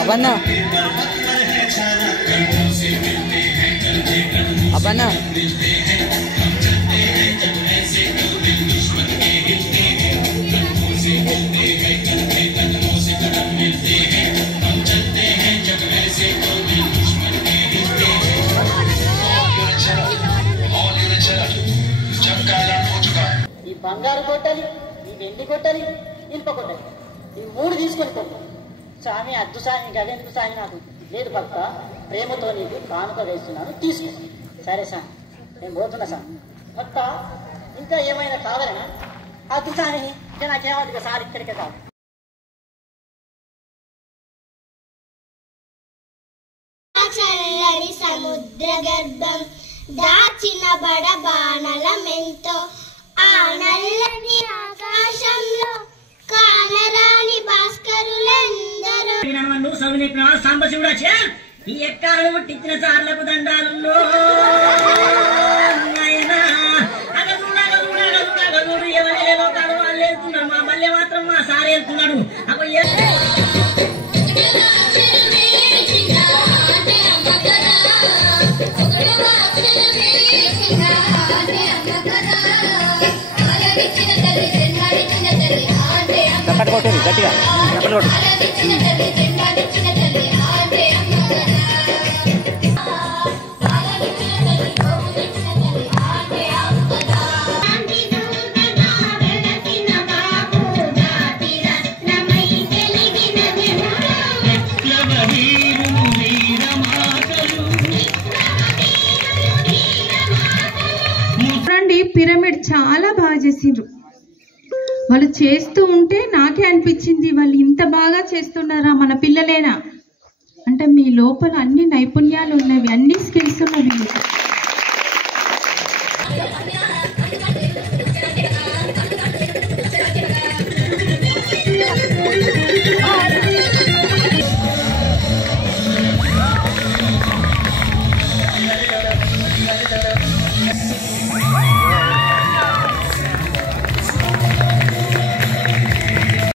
Abana Abana ఈ బంగారు కొట్టాలి, ఈ వెండి కొట్టాలి, ఇనుప కొట్టాలి, ఈ మూడు తీసుకొని పోతాం. స్వామి అద్దు స్వామి గదెందుకు స్వామి నాకు లేదు పక్క ప్రేమతో నీకు కానుక వేస్తున్నాను తీసుకో. సరే స్వామి నేను పోతున్నా స్వామి పక్క ఇంకా ఏమైనా కావాలనా అద్దు స్వామి నాకేమవుతుంది సార్ ఇక్కడికే కాదు. చల్లడి సముద్ర గర్భం దాచిన బడబానలమెంతో ఆ నల్లని ఆకాశంలో కానరాని భాస్కరులెందరూ. సాంబశివుడు వచ్చా ఈ ఎక్కాలను పుట్టించిన సార్లకు దండాలు ఎవరేదో కాదు వాళ్ళు వెళ్తున్నారు. మా మళ్ళీ మాత్రం మా సార్ వెళ్తున్నాడు. గట్టిగా పిరమిడ్ చాలా బాగా చేసిండ్రు. వాళ్ళు చేస్తూ ఉంటే నాకే అనిపించింది వాళ్ళు ఇంత బాగా చేస్తున్నారా మన పిల్లలేనా అంటే మీ లోపల అన్ని నైపుణ్యాలు ఉన్నవి, అన్ని స్కిల్స్ ఉన్నవి.